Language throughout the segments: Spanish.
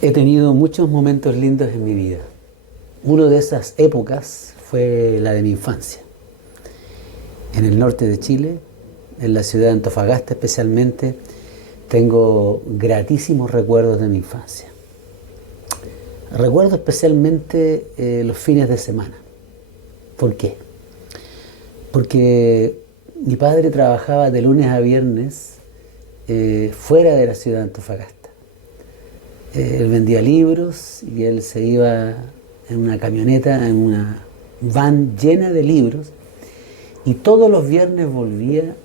He tenido muchos momentos lindos en mi vida. Una de esas épocas fue la de mi infancia. En el norte de Chile, en la ciudad de Antofagasta especialmente, tengo gratísimos recuerdos de mi infancia. Recuerdo especialmente los fines de semana. ¿Por qué? Porque mi padre trabajaba de lunes a viernes fuera de la ciudad de Antofagasta. Él vendía libros y él se iba en una camioneta, en una van llena de libros, y todos los viernes volvía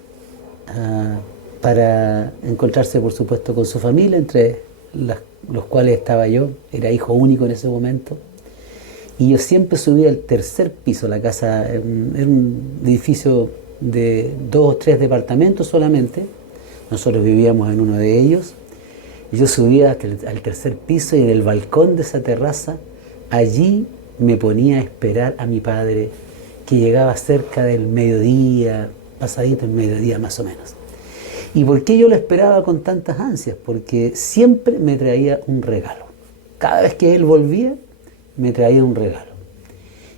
para encontrarse, por supuesto, con su familia, entre los cuales estaba yo. Era hijo único en ese momento, y yo siempre subía al tercer piso. La casa era un edificio de 2 o 3 departamentos solamente. Nosotros vivíamos en uno de ellos. Yo subía hasta al tercer piso, y en el balcón de esa terraza, allí me ponía a esperar a mi padre, que llegaba cerca del mediodía, pasadito el mediodía más o menos. ¿Y por qué yo lo esperaba con tantas ansias? Porque siempre me traía un regalo. Cada vez que él volvía, me traía un regalo.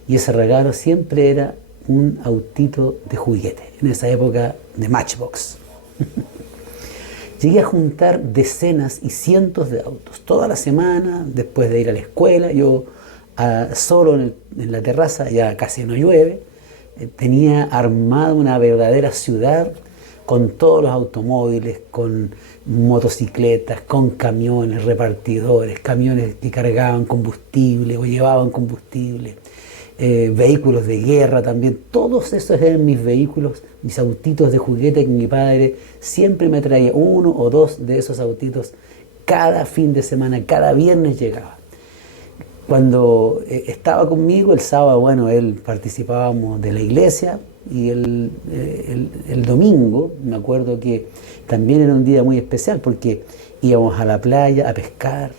Y ese regalo siempre era un autito de juguete, en esa época de Matchbox. Llegué a juntar decenas y cientos de autos. Toda la semana, después de ir a la escuela, yo solo en la terraza, ya casi no llueve, tenía armada una verdadera ciudad con todos los automóviles, con motocicletas, con camiones, repartidores, camiones que cargaban combustible o llevaban combustible, vehículos de guerra también. Todos esos eran mis vehículos, mis autitos de juguete, que mi padre siempre me traía 1 o 2 de esos autitos cada fin de semana, cada viernes llegaba. Cuando estaba conmigo el sábado, bueno, él participábamos de la iglesia, y el domingo, me acuerdo que también era un día muy especial, porque íbamos a la playa a pescar,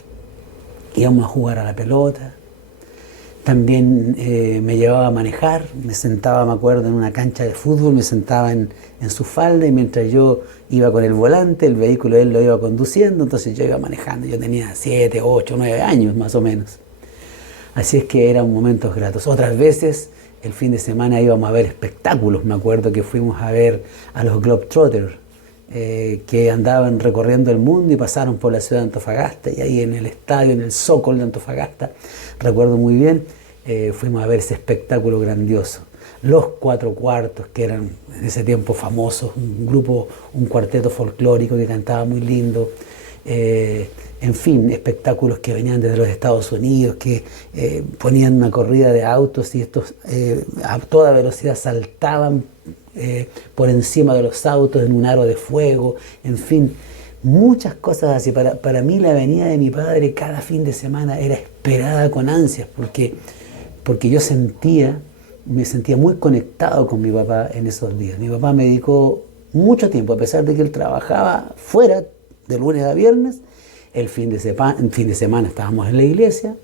íbamos a jugar a la pelota. También me llevaba a manejar, me sentaba, me acuerdo, en una cancha de fútbol, me sentaba en su falda, y mientras yo iba con el volante, el vehículo él lo iba conduciendo, entonces yo iba manejando. Yo tenía 7, 8, 9 años más o menos. Así es que eran momentos gratos. Otras veces, el fin de semana íbamos a ver espectáculos. Me acuerdo que fuimos a ver a los Globetrotters, que andaban recorriendo el mundo y pasaron por la ciudad de Antofagasta, y ahí en el estadio, en el Zócalo de Antofagasta, recuerdo muy bien, fuimos a ver ese espectáculo grandioso. Los Cuatro Cuartos, que eran en ese tiempo famosos, un grupo, un cuarteto folclórico que cantaba muy lindo. En fin, espectáculos que venían desde los Estados Unidos, que ponían una corrida de autos, y estos a toda velocidad saltaban por encima de los autos en un aro de fuego. En fin, muchas cosas así. Para mí la venida de mi padre cada fin de semana era esperada con ansias, porque yo me sentía muy conectado con mi papá en esos días. Mi papá me dedicó mucho tiempo, a pesar de que él trabajaba fuera de lunes a viernes. El fin de semana estábamos en la iglesia,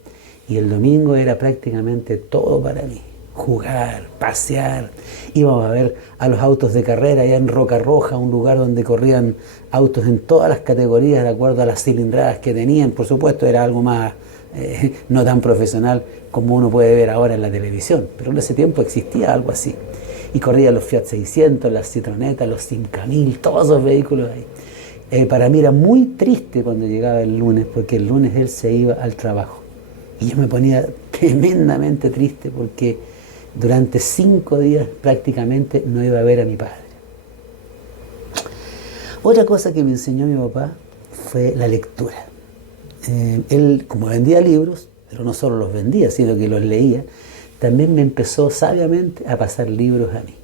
y el domingo era prácticamente todo para mí. Jugar, pasear. Íbamos a ver a los autos de carrera allá en Roca Roja, un lugar donde corrían autos en todas las categorías de acuerdo a las cilindradas que tenían. Por supuesto, era algo más no tan profesional como uno puede ver ahora en la televisión, pero en ese tiempo existía algo así. Y corrían los Fiat 600, las Citronetas, los 5000, todos esos vehículos ahí. Para mí era muy triste cuando llegaba el lunes, porque el lunes él se iba al trabajo. Y yo me ponía tremendamente triste, porque durante 5 días prácticamente no iba a ver a mi padre. Otra cosa que me enseñó mi papá fue la lectura. Él, como vendía libros, pero no solo los vendía, sino que los leía, también me empezó sabiamente a pasar libros a mí.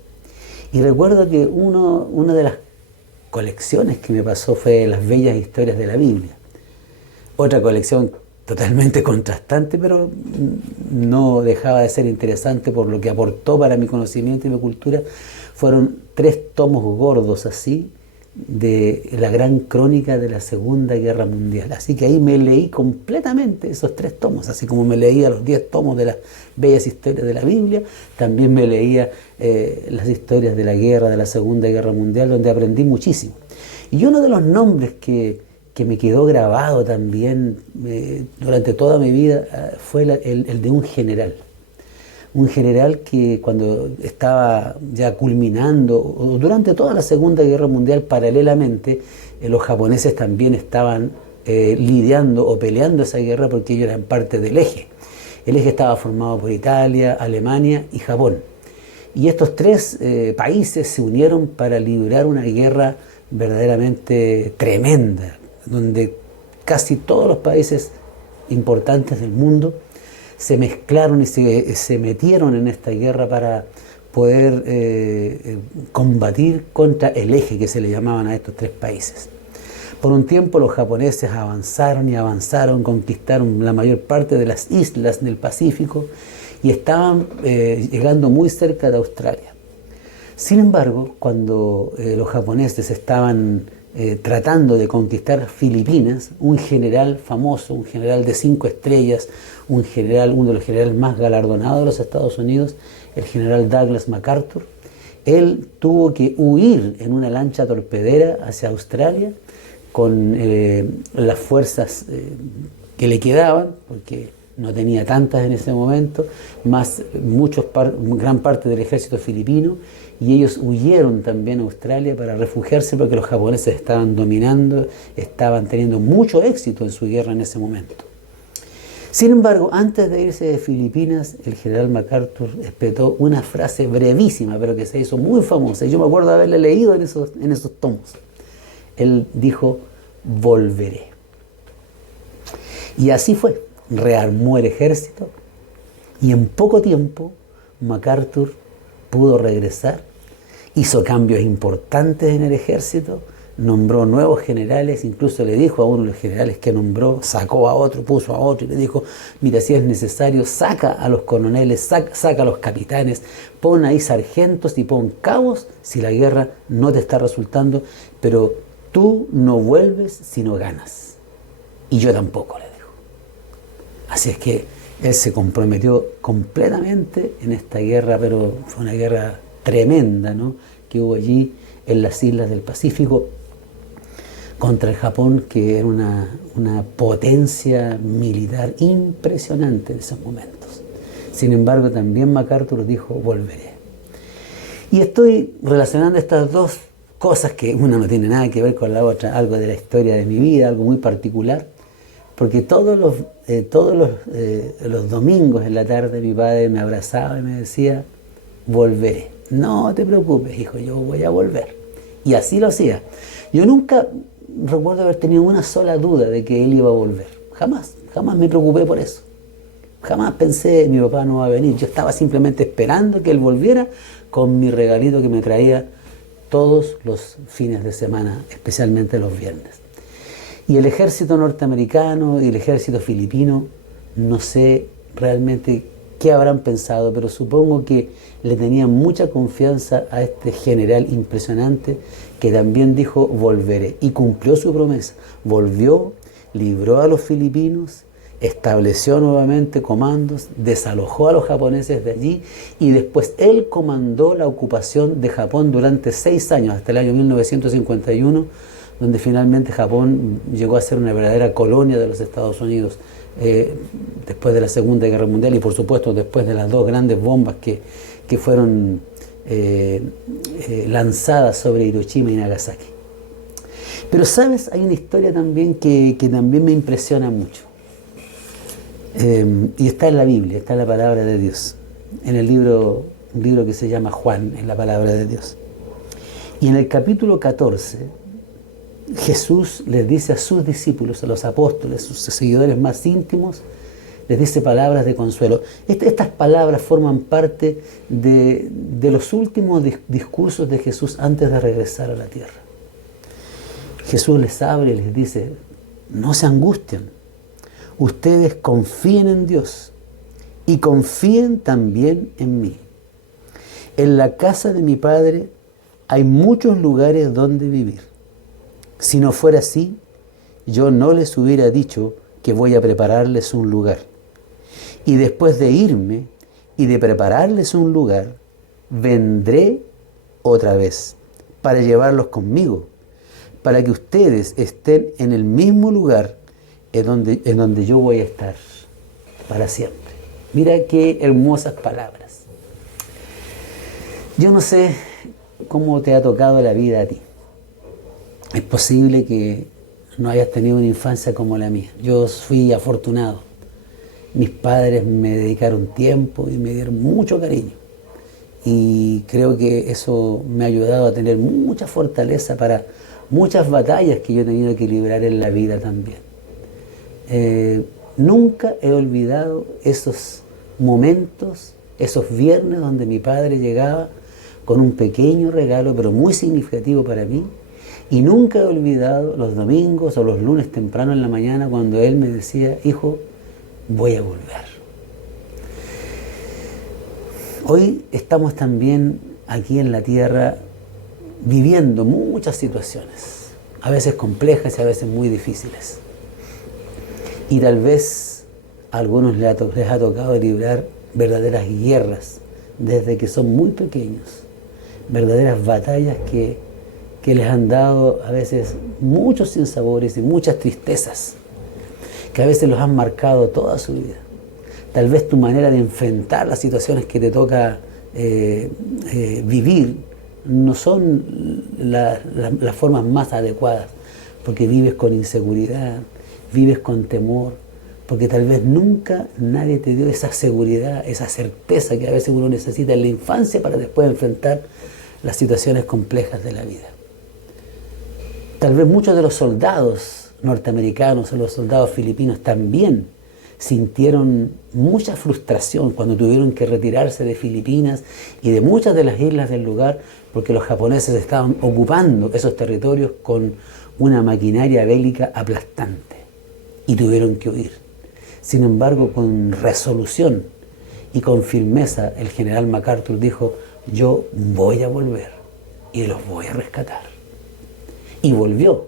Y recuerdo que una de las colecciones que me pasó fue Las Bellas Historias de la Biblia. Otra colección totalmente contrastante, pero no dejaba de ser interesante por lo que aportó para mi conocimiento y mi cultura. Fueron 3 tomos gordos así, de la gran crónica de la Segunda Guerra Mundial. Así que ahí me leí completamente esos 3 tomos, así como me leía los 10 tomos de las Bellas Historias de la Biblia, también me leía las historias de la guerra, de la Segunda Guerra Mundial, donde aprendí muchísimo. Y uno de los nombres que que me quedó grabado también durante toda mi vida fue el de un general. Un general que cuando estaba ya culminando, o durante toda la Segunda Guerra Mundial, paralelamente, los japoneses también estaban lidiando o peleando esa guerra porque ellos eran parte del eje. El eje estaba formado por Italia, Alemania y Japón. Y estos tres países se unieron para librar una guerra verdaderamente tremenda, donde casi todos los países importantes del mundo se mezclaron y se metieron en esta guerra para poder combatir contra el eje que se le llamaban a estos tres países. Por un tiempo los japoneses avanzaron y avanzaron, conquistaron la mayor parte de las islas del Pacífico y estaban llegando muy cerca de Australia. Sin embargo, cuando los japoneses estaban tratando de conquistar Filipinas, un general famoso, un general de 5 estrellas, uno de los generales más galardonados de los Estados Unidos, el general Douglas MacArthur, él tuvo que huir en una lancha torpedera hacia Australia con las fuerzas que le quedaban, porque no tenía tantas en ese momento, más gran parte del ejército filipino, y ellos huyeron también a Australia para refugiarse porque los japoneses estaban dominando, estaban teniendo mucho éxito en su guerra en ese momento. Sin embargo, antes de irse de Filipinas, el general MacArthur espetó una frase brevísima, pero que se hizo muy famosa, y yo me acuerdo de haberla leído en esos tomos. Él dijo: volveré. Y así fue. Rearmó el ejército y en poco tiempo MacArthur pudo regresar, hizo cambios importantes en el ejército, nombró nuevos generales, incluso le dijo a uno de los generales que nombró, sacó a otro, puso a otro y le dijo: mira, si es necesario, saca a los coroneles, saca a los capitanes, pon ahí sargentos y pon cabos si la guerra no te está resultando, pero tú no vuelves si no ganas. Y yo tampoco, le dijo. Así es que él se comprometió completamente en esta guerra, pero fue una guerra tremenda, ¿no?, que hubo allí en las islas del Pacífico contra el Japón, que era una potencia militar impresionante en esos momentos. Sin embargo, también MacArthur dijo: volveré. Y estoy relacionando estas dos cosas, que una no tiene nada que ver con la otra, algo de la historia de mi vida, algo muy particular, porque todos los domingos en la tarde mi padre me abrazaba y me decía: volveré. No te preocupes, hijo, yo voy a volver. Y así lo hacía. Yo nunca recuerdo haber tenido una sola duda de que él iba a volver. Jamás me preocupé por eso. Jamás pensé: mi papá no va a venir. Yo estaba simplemente esperando que él volviera con mi regalito que me traía todos los fines de semana, especialmente los viernes. Y el ejército norteamericano y el ejército filipino, no sé realmente qué habrán pensado, pero supongo que le tenían mucha confianza a este general impresionante que también dijo: volveré. Y cumplió su promesa. Volvió, libró a los filipinos, estableció nuevamente comandos, desalojó a los japoneses de allí y después él comandó la ocupación de Japón durante 6 años, hasta el año 1951, donde finalmente Japón llegó a ser una verdadera colonia de los Estados Unidos, después de la Segunda Guerra Mundial y por supuesto después de las 2 grandes bombas que fueron lanzadas sobre Hiroshima y Nagasaki. Pero sabes, hay una historia también que también me impresiona mucho, y está en la Biblia, está en la palabra de Dios, en un libro que se llama Juan, en la palabra de Dios. Y en el capítulo 14, Jesús les dice a sus discípulos, a los apóstoles, sus seguidores más íntimos, les dice palabras de consuelo. Estas palabras forman parte de los últimos discursos de Jesús antes de regresar a la tierra. Jesús les habla y les dice: no se angustien, ustedes confíen en Dios y confíen también en mí. En la casa de mi Padre hay muchos lugares donde vivir. Si no fuera así, yo no les hubiera dicho que voy a prepararles un lugar. Y después de irme y de prepararles un lugar, vendré otra vez para llevarlos conmigo, para que ustedes estén en el mismo lugar en donde yo voy a estar para siempre. Mira qué hermosas palabras. Yo no sé cómo te ha tocado la vida a ti. Es posible que no hayas tenido una infancia como la mía. Yo fui afortunado. Mis padres me dedicaron tiempo y me dieron mucho cariño. Y creo que eso me ha ayudado a tener mucha fortaleza para muchas batallas que yo he tenido que librar en la vida también. Nunca he olvidado esos momentos, esos viernes donde mi padre llegaba con un pequeño regalo, pero muy significativo para mí. Y nunca he olvidado los domingos o los lunes temprano en la mañana cuando él me decía: hijo, voy a volver. Hoy estamos también aquí en la tierra viviendo muchas situaciones, a veces complejas y a veces muy difíciles. Y tal vez a algunos les ha tocado librar verdaderas guerras desde que son muy pequeños, verdaderas batallas que les han dado a veces muchos sinsabores y muchas tristezas, que a veces los han marcado toda su vida. Tal vez tu manera de enfrentar las situaciones que te toca vivir no son las formas más adecuadas, porque vives con inseguridad, vives con temor, porque tal vez nunca nadie te dio esa seguridad, esa certeza que a veces uno necesita en la infancia para después enfrentar las situaciones complejas de la vida. Tal vez muchos de los soldados norteamericanos o los soldados filipinos también sintieron mucha frustración cuando tuvieron que retirarse de Filipinas y de muchas de las islas del lugar, porque los japoneses estaban ocupando esos territorios con una maquinaria bélica aplastante y tuvieron que huir. Sin embargo, con resolución y con firmeza, el general MacArthur dijo: yo voy a volver y los voy a rescatar. Y volvió.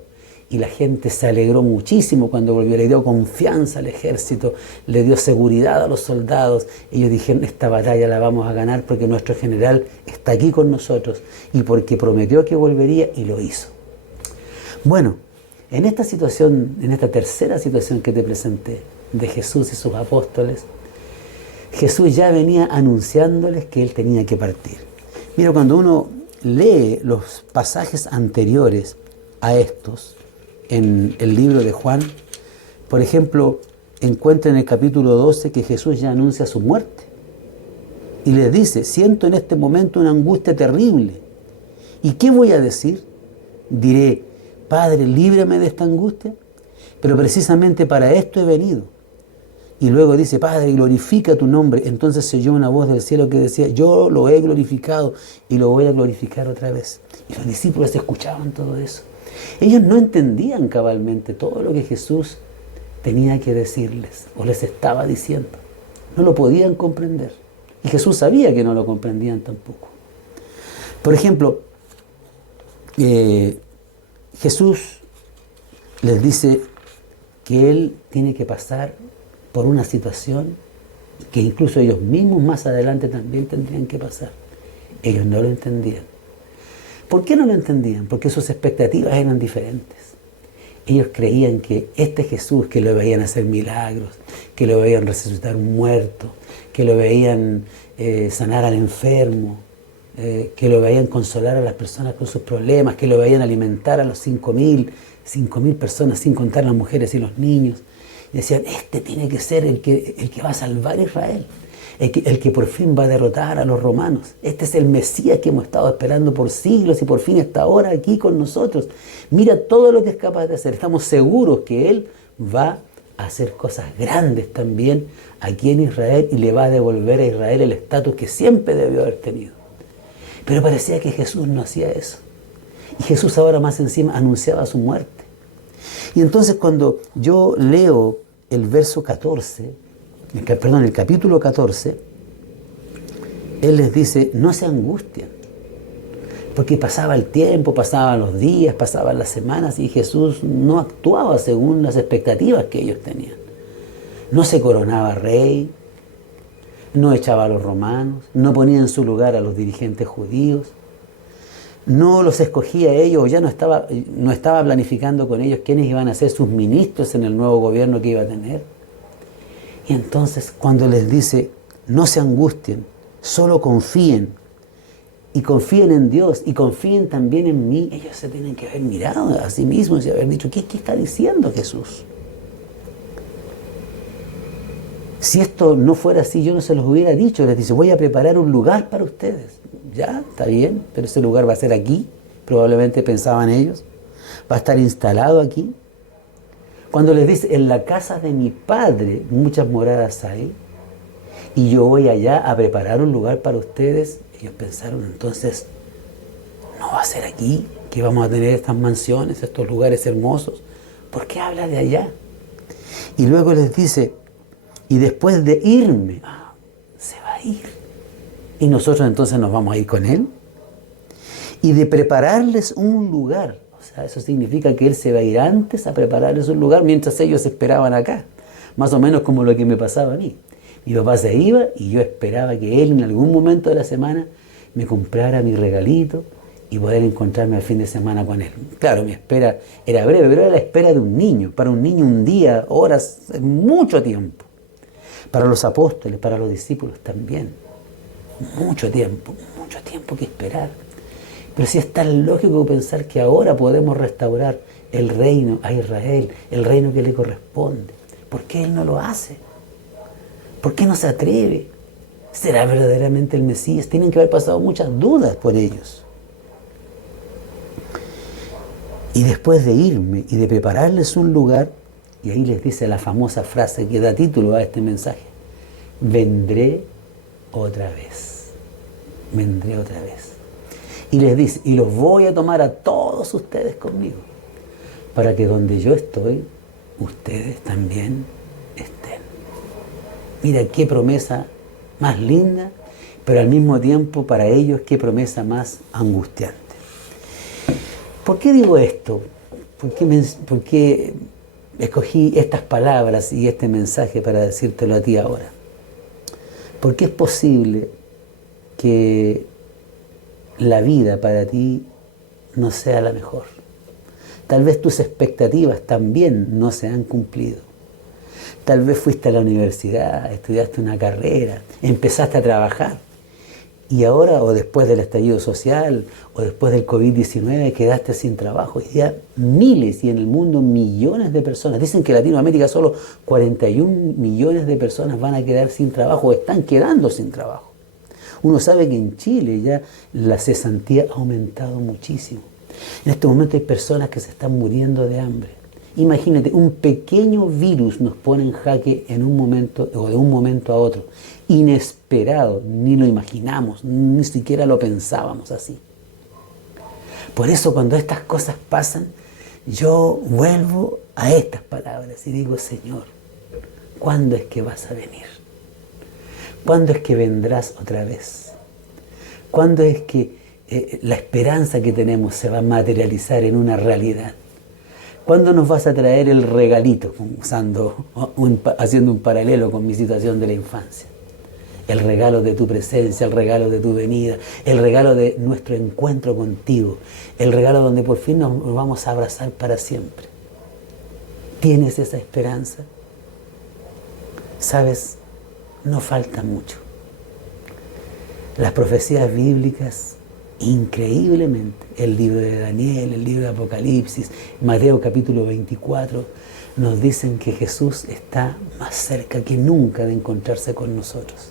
Y la gente se alegró muchísimo cuando volvió, le dio confianza al ejército, le dio seguridad a los soldados. Ellos dijeron: esta batalla la vamos a ganar porque nuestro general está aquí con nosotros y porque prometió que volvería y lo hizo. Bueno, en esta situación, en esta tercera situación que te presenté, de Jesús y sus apóstoles, Jesús ya venía anunciándoles que Él tenía que partir. Mira, cuando uno lee los pasajes anteriores a estos, en el libro de Juan, por ejemplo, encuentra en el capítulo 12 que Jesús ya anuncia su muerte. Y les dice: siento en este momento una angustia terrible. ¿Y qué voy a decir? Diré: Padre, líbrame de esta angustia. Pero precisamente para esto he venido. Y luego dice: Padre, glorifica tu nombre. Entonces se oyó una voz del cielo que decía: yo lo he glorificado y lo voy a glorificar otra vez. Y los discípulos escuchaban todo eso. Ellos no entendían cabalmente todo lo que Jesús tenía que decirles o les estaba diciendo. No lo podían comprender. Y Jesús sabía que no lo comprendían tampoco. Por ejemplo, Jesús les dice que Él tiene que pasar por una situación que incluso ellos mismos más adelante también tendrían que pasar. Ellos no lo entendían. ¿Por qué no lo entendían? Porque sus expectativas eran diferentes. Ellos creían que este Jesús, que lo veían hacer milagros, que lo veían resucitar un muerto, que lo veían sanar al enfermo, que lo veían consolar a las personas con sus problemas, que lo veían alimentar a los 5.000 personas, sin contar las mujeres y los niños. Y decían: este tiene que ser el que va a salvar a Israel. El que por fin va a derrotar a los romanos. Este es el Mesías que hemos estado esperando por siglos y por fin está ahora aquí con nosotros. Mira todo lo que es capaz de hacer. Estamos seguros que Él va a hacer cosas grandes también aquí en Israel y le va a devolver a Israel el estatus que siempre debió haber tenido. Pero parecía que Jesús no hacía eso. Y Jesús ahora más encima anunciaba su muerte. Y entonces cuando yo leo el verso 14, el capítulo 14, Él les dice: no se angustien, porque pasaba el tiempo, pasaban los días, pasaban las semanas y Jesús no actuaba según las expectativas que ellos tenían. No se coronaba rey, no echaba a los romanos, no ponía en su lugar a los dirigentes judíos, no los escogía a ellos, ya no estaba planificando con ellos quiénes iban a ser sus ministros en el nuevo gobierno que iba a tener. Y entonces cuando les dice, no se angustien, solo confíen, y confíen en Dios, y confíen también en mí, ellos se tienen que haber mirado a sí mismos y haber dicho, ¿qué está diciendo Jesús? Si esto no fuera así, yo no se los hubiera dicho. Les dice, voy a preparar un lugar para ustedes. Ya, está bien, pero ese lugar va a ser aquí, probablemente pensaban ellos. Va a estar instalado aquí. Cuando les dice, en la casa de mi Padre muchas moradas hay, y yo voy allá a preparar un lugar para ustedes, ellos pensaron, entonces, no va a ser aquí que vamos a tener estas mansiones, estos lugares hermosos. ¿Por qué habla de allá? Y luego les dice, y después de irme, se va a ir. Y nosotros entonces nos vamos a ir con Él. Y de prepararles un lugar. O sea, eso significa que Él se va a ir antes a prepararles un lugar mientras ellos esperaban acá. Más o menos como lo que me pasaba a mí. Mi papá se iba y yo esperaba que Él en algún momento de la semana me comprara mi regalito y poder encontrarme al fin de semana con Él. Claro, mi espera era breve, pero era la espera de un niño. Para un niño un día, horas, mucho tiempo. Para los apóstoles, para los discípulos también. Mucho tiempo que esperar. Pero sí es tan lógico pensar que ahora podemos restaurar el reino a Israel, el reino que le corresponde. ¿Por qué Él no lo hace? ¿Por qué no se atreve? ¿Será verdaderamente el Mesías? Tienen que haber pasado muchas dudas por ellos. Y después de irme y de prepararles un lugar, y ahí les dice la famosa frase que da título a este mensaje, vendré otra vez. Vendré otra vez. Y les dice, y los voy a tomar a todos ustedes conmigo, para que donde yo estoy, ustedes también estén. Mira qué promesa más linda, pero al mismo tiempo para ellos qué promesa más angustiante. ¿Por qué digo esto? ¿Por qué escogí estas palabras y este mensaje para decírtelo a ti ahora? Porque es posible que la vida para ti no sea la mejor. Tal vez tus expectativas también no se han cumplido. Tal vez fuiste a la universidad, estudiaste una carrera, empezaste a trabajar y ahora, o después del estallido social, o después del COVID-19, quedaste sin trabajo. Hoy día miles y en el mundo millones de personas, dicen que en Latinoamérica solo 41 millones de personas van a quedar sin trabajo o están quedando sin trabajo. Uno sabe que en Chile ya la cesantía ha aumentado muchísimo. En este momento hay personas que se están muriendo de hambre. Imagínate, un pequeño virus nos pone en jaque en un momento o de un momento a otro. Inesperado, ni lo imaginamos, ni siquiera lo pensábamos así. Por eso cuando estas cosas pasan, yo vuelvo a estas palabras y digo, Señor, ¿cuándo es que vas a venir? ¿Cuándo es que vendrás otra vez? ¿Cuándo es que la esperanza que tenemos se va a materializar en una realidad? ¿Cuándo nos vas a traer el regalito? Haciendo un paralelo con mi situación de la infancia. El regalo de tu presencia, el regalo de tu venida, el regalo de nuestro encuentro contigo, el regalo donde por fin nos vamos a abrazar para siempre. ¿Tienes esa esperanza? ¿Sabes? No falta mucho. Las profecías bíblicas, increíblemente, el libro de Daniel, el libro de Apocalipsis, Mateo capítulo 24, nos dicen que Jesús está más cerca que nunca de encontrarse con nosotros.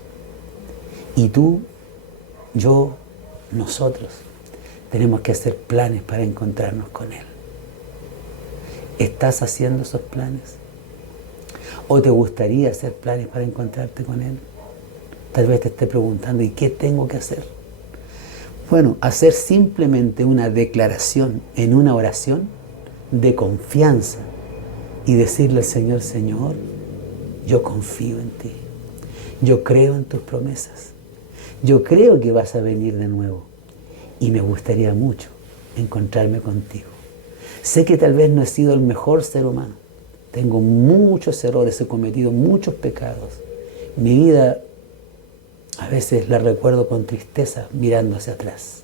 Y tú, yo, nosotros, tenemos que hacer planes para encontrarnos con Él. ¿Estás haciendo esos planes? ¿O te gustaría hacer planes para encontrarte con Él? Tal vez te esté preguntando, ¿y qué tengo que hacer? Bueno, hacer simplemente una declaración en una oración de confianza y decirle al Señor, Señor, yo confío en ti, yo creo en tus promesas, yo creo que vas a venir de nuevo y me gustaría mucho encontrarme contigo. Sé que tal vez no he sido el mejor ser humano, tengo muchos errores, he cometido muchos pecados, mi vida a veces la recuerdo con tristeza mirando hacia atrás.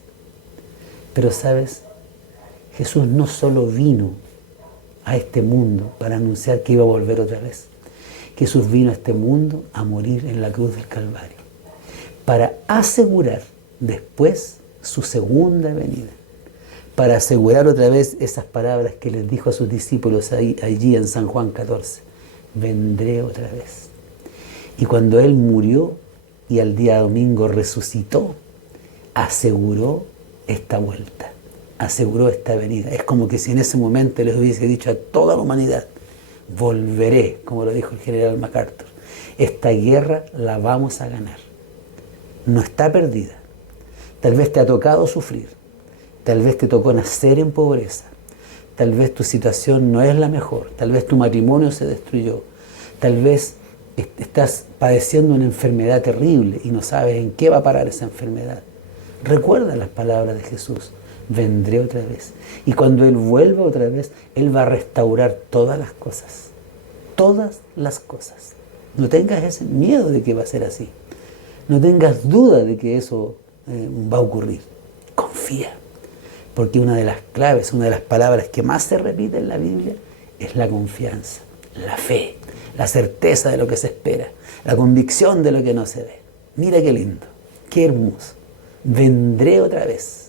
Pero sabes, Jesús no solo vino a este mundo para anunciar que iba a volver otra vez. Jesús vino a este mundo a morir en la cruz del Calvario, para asegurar después su segunda venida, para asegurar otra vez esas palabras que les dijo a sus discípulos allí en San Juan 14, vendré otra vez. Y cuando Él murió y al día domingo resucitó, aseguró esta vuelta, aseguró esta venida. Es como que si en ese momento les hubiese dicho a toda la humanidad, volveré, como lo dijo el general MacArthur. Esta guerra la vamos a ganar. No está perdida. Tal vez te ha tocado sufrir, tal vez te tocó nacer en pobreza, tal vez tu situación no es la mejor, tal vez tu matrimonio se destruyó, tal vez estás padeciendo una enfermedad terrible y no sabes en qué va a parar esa enfermedad. Recuerda las palabras de Jesús, vendré otra vez. Y cuando Él vuelva otra vez, Él va a restaurar todas las cosas. Todas las cosas. No tengas ese miedo de que va a ser así. No tengas duda de que eso va a ocurrir. Confía. Porque una de las claves, una de las palabras que más se repite en la Biblia es la confianza, la fe, la certeza de lo que se espera, la convicción de lo que no se ve. Mira qué lindo, qué hermoso. Vendré otra vez.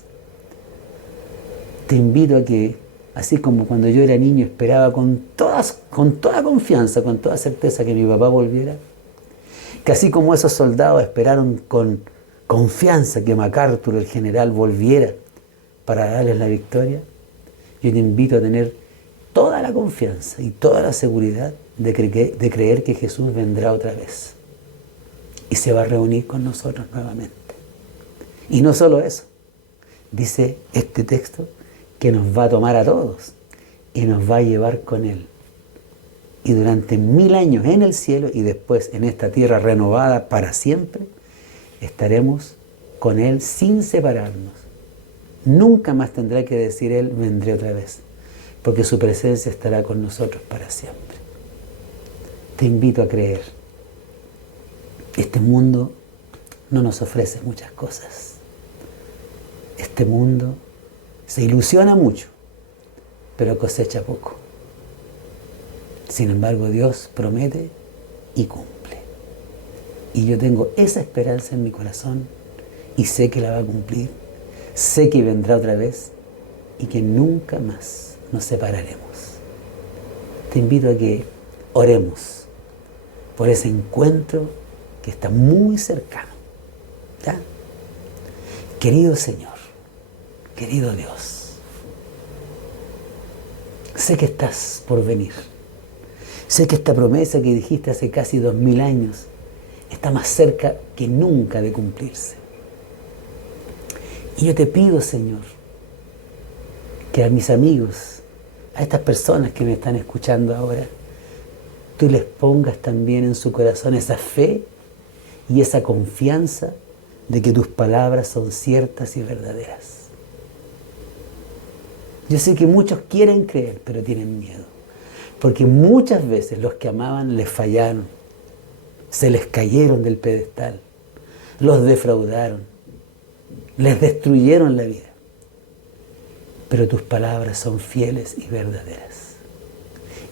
Te invito a que, así como cuando yo era niño esperaba con toda confianza, con toda certeza que mi papá volviera, que así como esos soldados esperaron con confianza que MacArthur, el general, volviera para darles la victoria, yo te invito a tener toda la confianza y toda la seguridad de creer que Jesús vendrá otra vez y se va a reunir con nosotros nuevamente. Y no solo eso, dice este texto que nos va a tomar a todos y nos va a llevar con Él. Y durante 1000 años en el cielo y después en esta tierra renovada para siempre, estaremos con Él sin separarnos. Nunca más tendrá que decir Él, vendré otra vez, porque su presencia estará con nosotros para siempre. Te invito a creer. Este mundo no nos ofrece muchas cosas. Este mundo se ilusiona mucho, pero cosecha poco. Sin embargo, Dios promete y cumple. Y yo tengo esa esperanza en mi corazón y sé que la va a cumplir. Sé que vendrá otra vez y que nunca más nos separaremos. Te invito a que oremos por ese encuentro que está muy cercano. ¿Ya? Querido Señor, querido Dios, sé que estás por venir. Sé que esta promesa que dijiste hace casi 2000 años está más cerca que nunca de cumplirse. Y yo te pido, Señor, que a mis amigos, a estas personas que me están escuchando ahora, tú les pongas también en su corazón esa fe y esa confianza de que tus palabras son ciertas y verdaderas. Yo sé que muchos quieren creer, pero tienen miedo. Porque muchas veces los que amaban les fallaron, se les cayeron del pedestal, los defraudaron, les destruyeron la vida. Pero tus palabras son fieles y verdaderas.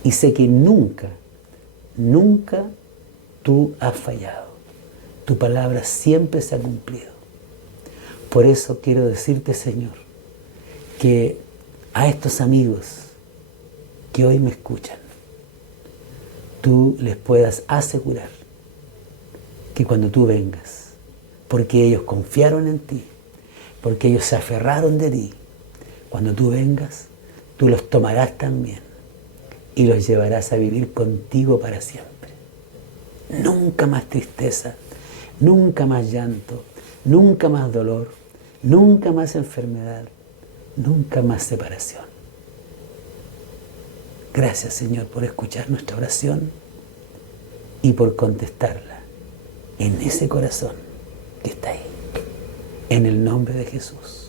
Y sé que nunca, nunca tú has fallado. Tu palabra siempre se ha cumplido. Por eso quiero decirte, Señor, que a estos amigos que hoy me escuchan, tú les puedas asegurar que cuando tú vengas, porque ellos confiaron en ti, porque ellos se aferraron de ti, cuando tú vengas, tú los tomarás también y los llevarás a vivir contigo para siempre. Nunca más tristeza, nunca más llanto, nunca más dolor, nunca más enfermedad, nunca más separación. Gracias, Señor, por escuchar nuestra oración y por contestarla en ese corazón que está ahí. En el nombre de Jesús.